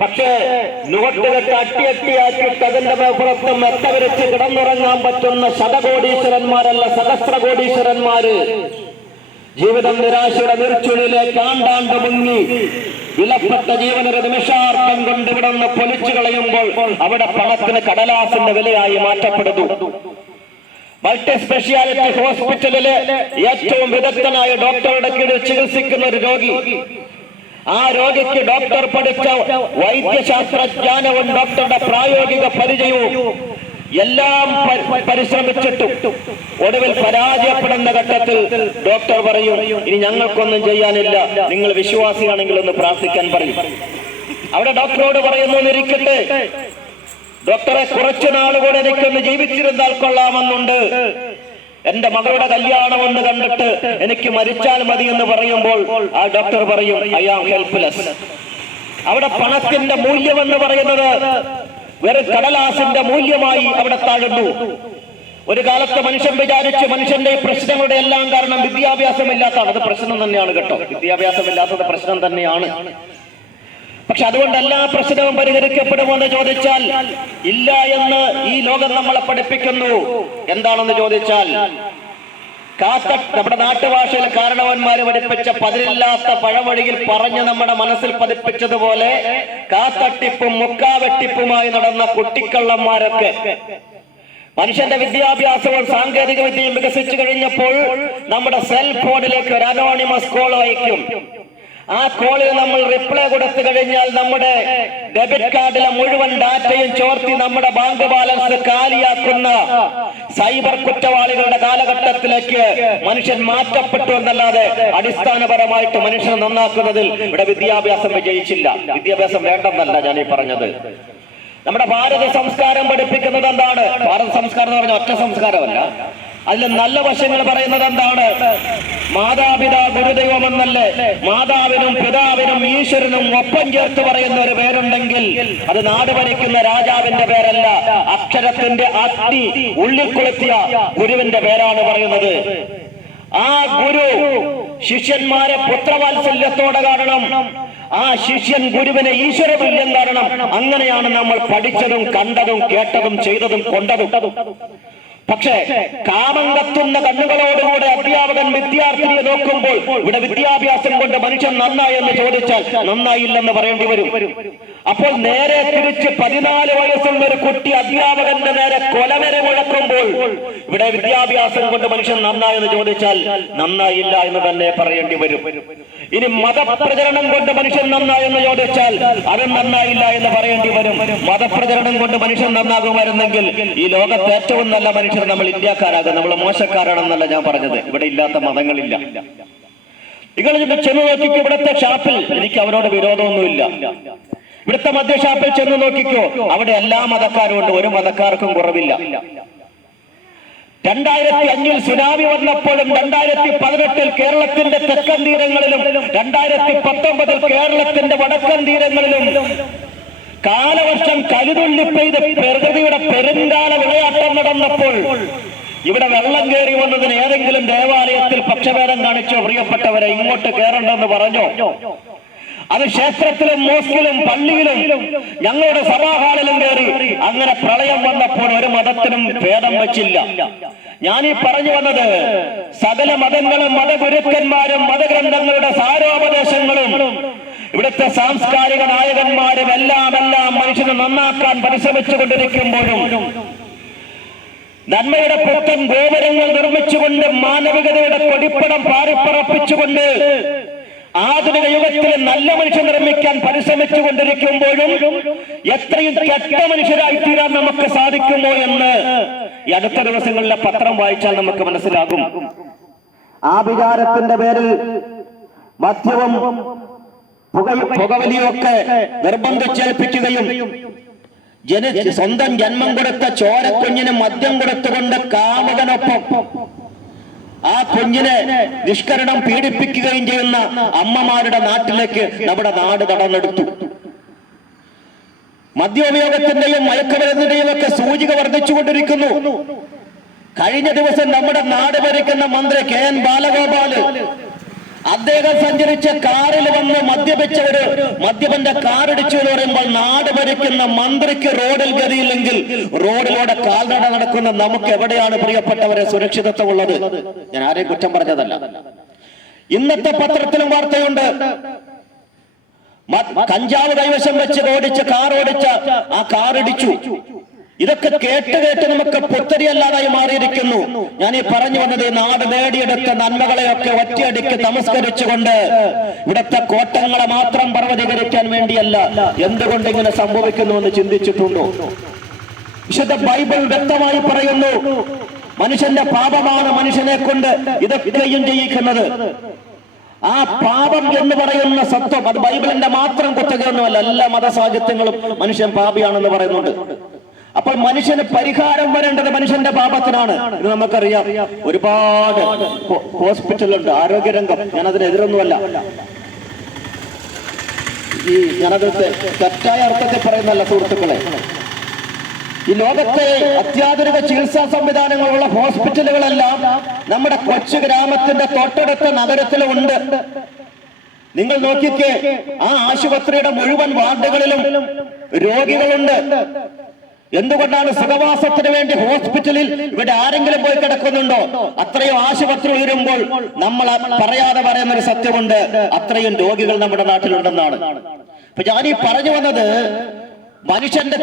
പക്ഷേ നോട്ടുകെട്ട് അട്ടിയട്ടിയാക്കിയിട്ട് അതിന്റെ പുറത്ത് മെത്തവരച്ച് കിടന്നുറങ്ങാൻ പറ്റുന്ന ശതകോടീശ്വരന്മാരല്ല, സഹസ്രകോടീശ്വരന്മാര് ജീവിതം നിരാശയുടെ നീർച്ചുഴിയിലേക്ക് ആണ്ടാണ്ട് മുങ്ങി വിലപ്പെട്ട ജീവനൊരു നിമിഷാർത്ഥം കൊണ്ട് ഇവിടുന്ന് പൊലിച്ചു കളയുമ്പോൾ അവിടെ പണത്തിന് കടലാസിന്റെ വിലയായി മാറ്റപ്പെടുന്നു. മൾട്ടി സ്പെഷ്യാലിറ്റി ഹോസ്പിറ്റലിലെ ഏറ്റവും വിദഗ്ധനായ ഡോക്ടറുടെ കീഴിൽ ചികിത്സിക്കുന്ന ഒരു രോഗി, ആ രോഗിക്ക് ഡോക്ടർ പഠിച്ച വൈദ്യശാസ്ത്രജ്ഞാനവും ഡോക്ടറുടെ പ്രായോഗിക പരിചയവും എല്ലാം പരിശ്രമിച്ചിട്ടും ഒടുവിൽ പരാജയപ്പെടുന്ന ഘട്ടത്തിൽ ഡോക്ടർ പറയും, ഇനി ഞങ്ങൾക്കൊന്നും ചെയ്യാനില്ല, നിങ്ങൾ വിശ്വാസിയാണെങ്കിൽ ഒന്ന് പ്രാർത്ഥിക്കാൻ പറയും. അവിടെ ഡോക്ടറോട് പറയുന്നിരിക്കട്ടെ, ഡോക്ടറെ കുറച്ചു നാളുകൂടെ എനിക്കൊന്ന് ജീവിച്ചിരുന്നാൽ കൊള്ളാമെന്നുണ്ട്, എന്റെ മകളുടെ കല്യാണം ഒന്ന് കണ്ടിട്ട് എനിക്ക് മരിച്ചാൽ മതി എന്ന് പറയുമ്പോൾ ആ ഡോക്ടർ പറയും, ഐ ആം ഹെൽപ്ലെസ്. അവിടെ പണത്തിന്റെ മൂല്യം എന്ന് പറയുന്നത് വെറും കടലാസിന്റെ മൂല്യമായി അവിടെ താഴുന്നു. ഒരു കാലത്ത് മനുഷ്യൻ വിചാരിച്ച് മനുഷ്യന്റെ ഈ പ്രശ്നങ്ങളുടെ എല്ലാം കാരണം വിദ്യാഭ്യാസമില്ലാത്തതാണ്. അത് പ്രശ്നം തന്നെയാണ് കേട്ടോ, വിദ്യാഭ്യാസമില്ലാത്തത് പ്രശ്നം തന്നെയാണ്. പക്ഷെ അതുകൊണ്ട് എല്ലാ പ്രശ്നവും പരിഹരിക്കപ്പെടുമെന്ന് ചോദിച്ചാൽ ഇല്ല എന്ന് ഈ ലോകം നമ്മളെ പഠിപ്പിക്കുന്നു. എന്താണെന്ന് ചോദിച്ചാൽ നമ്മുടെ നാട്ടുഭാഷയിൽ കാരണവന്മാര് പഠിപ്പിച്ച പതിരില്ലാത്ത പഴമൊഴിയിൽ പറഞ്ഞ് നമ്മുടെ മനസ്സിൽ പതിപ്പിച്ചതുപോലെ കാത്തട്ടിപ്പും മുക്കാവെട്ടിപ്പുമായി നടന്ന കുട്ടിക്കള്ളന്മാരൊക്കെ മനുഷ്യന്റെ വിദ്യാഭ്യാസവും സാങ്കേതിക വിദ്യയും വികസിച്ചു കഴിഞ്ഞപ്പോൾ നമ്മുടെ സെൽ ഫോണിലേക്ക് ഒരു അനോണിമസ് കോൾ അയക്കും. ആ കോളിൽ നമ്മൾ റിപ്ലൈ കൊടുത്തു കഴിഞ്ഞാൽ നമ്മുടെ ഡെബിറ്റ് കാർഡിലെ മുഴുവൻ ഡാറ്റയും ചോർത്തി നമ്മുടെ ബാങ്ക് ബാലൻസ് കാലിയാക്കുന്ന സൈബർ കുറ്റവാളികളുടെ കാലഘട്ടത്തിലേക്ക് മനുഷ്യൻ മാറ്റപ്പെട്ടു എന്നല്ലാതെ അടിസ്ഥാനപരമായിട്ട് മനുഷ്യനെ നന്നാക്കുന്നതിൽ ഇവിടെ വിദ്യാഭ്യാസം വിജയിച്ചില്ല. വിദ്യാഭ്യാസം വേണ്ടെന്നല്ല ഞാൻ ഈ പറഞ്ഞത്. നമ്മുടെ ഭാരത സംസ്കാരം പഠിപ്പിക്കുന്നത് എന്താണ്? ഭാരത സംസ്കാരം എന്ന് പറഞ്ഞ ഒറ്റ സംസ്കാരമല്ല, അതിൽ നല്ല വശങ്ങൾ പറയുന്നത് എന്താണ്? മാതാപിതാ ഗുരുദൈവം എന്നല്ലേ മാതാവിനും പിതാവിനും ഈശ്വരനും ഒപ്പം ചേർത്ത് പറയുന്ന ഒരു പേരുണ്ടെങ്കിൽ അത് നാട് ഭരിക്കുന്ന രാജാവിന്റെ പേരല്ല, അക്ഷരത്തിന്റെ അഗ്നി ഉള്ളിക്കൊളുത്തിയ ഗുരുവിന്റെ പേരാണ് പറയുന്നത്. ആ ഗുരു ശിഷ്യന്മാരെ പുത്രവാത്സല്യത്തോടെ കാണണം, ആ ശിഷ്യൻ ഗുരുവിനെ ഈശ്വരതുല്യം കാണണം. അങ്ങനെയാണ് നമ്മൾ പഠിച്ചതും കണ്ടതും കേട്ടതും ചെയ്തതും കൊണ്ടതും. പക്ഷേ കാമം കത്തുന്ന കണ്ണുകളോടുകൂടെ അധ്യാപകൻ വിദ്യാർത്ഥിയെ നോക്കുമ്പോൾ ഇവിടെ വിദ്യാഭ്യാസം കൊണ്ട് മനുഷ്യൻ നന്നായി എന്ന് ചോദിച്ചാൽ നന്നായില്ലെന്ന് പറയേണ്ടി വരും. അപ്പോൾ നേരെ തിരിച്ച് 14 വയസ്സുള്ള ഒരു കുട്ടി അധ്യാപകന്റെ നേരെ കൊലവരെ മുഴക്കുമ്പോൾ ഇവിടെ വിദ്യാഭ്യാസം കൊണ്ട് മനുഷ്യൻ നന്നായെന്ന് ചോദിച്ചാൽ നന്നായില്ല എന്ന് തന്നെ പറയേണ്ടി വരും. ഇനി മതപ്രചരണം കൊണ്ട് മനുഷ്യൻ നന്നായെന്ന് ചോദിച്ചാൽ അതും നന്നായില്ല എന്ന് പറയേണ്ടി വരും. മതപ്രചരണം കൊണ്ട് മനുഷ്യൻ നന്നാകുമായിരുന്നെങ്കിൽ ഈ ലോകത്തെ ഏറ്റവും നല്ല മനുഷ്യൻ നമ്മൾ ഇന്ത്യക്കാരാകും. നമ്മൾ മോശക്കാരാണെന്നല്ല ഞാൻ പറഞ്ഞത്. ഇവിടെ ഇല്ലാത്ത മതങ്ങളില്ല. നിങ്ങൾ ചെന്ന് നോക്കിക്കോ, ഇവിടുത്തെ ഷാപ്പിൽ എനിക്ക് അവരോട് വിരോധമൊന്നുമില്ല. ഇവിടുത്തെ മദ്യഷാപ്പിൽ ചെന്ന് നോക്കിക്കോ, അവിടെ എല്ലാ മതക്കാരും ഉണ്ട്, ഒരു മതക്കാർക്കും കുറവില്ല. 2005 സുനാമി വന്നപ്പോഴും 2018 കേരളത്തിന്റെ തെക്കൻ തീരങ്ങളിലും 2019 കേരളത്തിന്റെ വടക്കൻ തീരങ്ങളിലും കാലവർഷം കരുതുള്ളി പെയ്ത് പ്രകൃതിയുടെ പെരുങ്കാല വിളയാട്ടം നടന്നപ്പോൾ ഇവിടെ വെള്ളം കയറി വന്നതിന് ഏതെങ്കിലും ദേവാലയത്തിൽ പക്ഷഭേദം കാണിച്ചോ? പ്രിയപ്പെട്ടവരെ, ഇങ്ങോട്ട് കയറണ്ടെന്ന് പറഞ്ഞോ? അത് ക്ഷേത്രത്തിലും മോസ്കിലും പള്ളിയിലും ഞങ്ങളുടെ സഭാഹാളിലും കയറി. അങ്ങനെ പ്രളയം വന്നപ്പോൾ ഒരു മതത്തിനും ഭേദം വച്ചില്ല. ഞാനീ പറഞ്ഞു വന്നത് സകല മതങ്ങളും മതഗുരുക്കന്മാരും മതഗ്രന്ഥങ്ങളുടെ സാരോപദേശങ്ങളും ഇവിടുത്തെ സാംസ്കാരിക നായകന്മാരും എല്ലാം മനുഷ്യനെ നന്നാക്കാൻ പരിശ്രമിച്ചു കൊണ്ടിരിക്കുമ്പോഴും നന്മയുടെ പുത്തൻ ഗോപുരങ്ങൾ നിർമ്മിച്ചുകൊണ്ട് മാനവികതയുടെ കൊടിപ്പടം പാറിപ്പറപ്പിച്ചുകൊണ്ട് ആധുനിക യുഗത്തിൽ നല്ല മനുഷ്യൻ നിർമ്മിക്കാൻ പരിശ്രമിച്ചു കൊണ്ടിരിക്കുമ്പോഴും എത്രയും കെട്ട മനുഷ്യരായി തീരാൻ നമുക്ക് സാധിക്കുമോ എന്ന് ഈ അടുത്ത ദിവസങ്ങളിലെ പത്രം വായിച്ചാൽ നമുക്ക് മനസ്സിലാകും. ആഭിചാരത്തിന്റെ പേരിൽ മദ്യവും പുകവലിയൊക്കെ നിർബന്ധിച്ചേൽപ്പിക്കുകയും സ്വന്തം ജന്മം കൊടുത്ത ചോരക്കുഞ്ഞിന് മദ്യം കൊടുത്തുകൊണ്ട് കാമുകനൊപ്പം ആ കുഞ്ഞിനെ നിഷ്കരണം പീഡിപ്പിക്കുകയും ചെയ്യുന്ന അമ്മമാരുടെ നാട്ടിലേക്ക് നമ്മുടെ നാട് കടന്നെടുത്തു. മദ്യോപയോഗത്തിന്റെയും മയക്കുമരുന്നിന്റെയും ഒക്കെ സൂചിക വർദ്ധിച്ചുകൊണ്ടിരിക്കുന്നു. കഴിഞ്ഞ ദിവസം നമ്മുടെ നാട് ഭരിക്കുന്ന മന്ത്രി KN ബാലഗോപാൽ അദ്ദേഹം സഞ്ചരിച്ച കാറിൽ വന്ന് മദ്യപിച്ചവര് മദ്യപന്റെ കാറിടിച്ചു എന്ന് പറയുമ്പോൾ നാട് ഭരിക്കുന്ന മന്ത്രിക്ക് റോഡിൽ ഗതിയില്ലെങ്കിൽ റോഡിലൂടെ കാൽനട നടക്കുന്ന നമുക്ക് എവിടെയാണ് പ്രിയപ്പെട്ടവരെ സുരക്ഷിതത്വമുള്ളത്? ഞാൻ ആരെയും കുറ്റം പറഞ്ഞതല്ല. ഇന്നത്തെ പത്രത്തിലും വാർത്തയുണ്ട്, കഞ്ചാവ് കൈവശം വെച്ച് കാർ ഓടിച്ച ആ കാറിടിച്ചു. ഇതൊക്കെ കേട്ട് നമുക്ക് പുത്തരിയല്ലാതായി മാറിയിരിക്കുന്നു. ഞാൻ ഈ പറഞ്ഞു വന്നത് നാട് നേടിയെടുത്ത നന്മകളെയൊക്കെ ഒറ്റയടിക്ക് നമസ്കരിച്ചുകൊണ്ട് ഇവിടുത്തെ കോട്ടങ്ങളെ മാത്രം പർവ്വതീകരിക്കാൻ വേണ്ടിയല്ല. എന്തുകൊണ്ട് ഇങ്ങനെ സംഭവിക്കുന്നു എന്ന് ചിന്തിച്ചിട്ടുണ്ടോ? വിശുദ്ധ ബൈബിൾ വ്യക്തമായി പറയുന്നു, മനുഷ്യന്റെ പാപമാണ് മനുഷ്യനെ കൊണ്ട് ഇതൊക്കെയും ചെയ്യിക്കുന്നത്. ആ പാപം എന്ന് പറയുന്ന സത്വം അത് ബൈബിളിന്റെ മാത്രം കുത്തകയൊന്നുമല്ല. എല്ലാ മതസാഹിത്യങ്ങളും മനുഷ്യൻ പാപിയാണെന്ന് പറയുന്നുണ്ട്. അപ്പോൾ മനുഷ്യന് പരിഹാരം വരേണ്ടത് മനുഷ്യന്റെ പാപത്തിനാണ്. ഇത് നമുക്കറിയാം. ഒരുപാട് ഹോസ്പിറ്റലുണ്ട്, ആരോഗ്യരംഗം. ഞാനതിനെതിരൊന്നുമല്ല. ഞാനത് തെറ്റായ അർത്ഥത്തിൽ പറയുന്നല്ല സുഹൃത്തുക്കളെ. ഈ ലോകത്തെ അത്യാധുനിക ചികിത്സാ സംവിധാനങ്ങളുള്ള ഹോസ്പിറ്റലുകളെല്ലാം നമ്മുടെ കൊച്ചു ഗ്രാമത്തിന്റെ തൊട്ടടുത്ത നഗരത്തിലുമുണ്ട്. നിങ്ങൾ നോക്കിക്കേ, ആ ആശുപത്രിയുടെ മുഴുവൻ വാർഡുകളിലും രോഗികളുണ്ട്. എന്തുകൊണ്ടാണ്? സുഖവാസത്തിന് വേണ്ടി ഹോസ്പിറ്റലിൽ ഇവിടെ ആരെങ്കിലും പോയി കിടക്കുന്നുണ്ടോ? അത്രയും ആശുപത്രി ഉയരുമ്പോൾ നമ്മൾ പറയാതെ പറയുന്നൊരു സത്യമുണ്ട്, അത്രയും രോഗികൾ നമ്മുടെ നാട്ടിലുണ്ടെന്നാണ്. അപ്പൊ ഞാനീ പറഞ്ഞു വന്നത്, മനുഷ്യന്റെ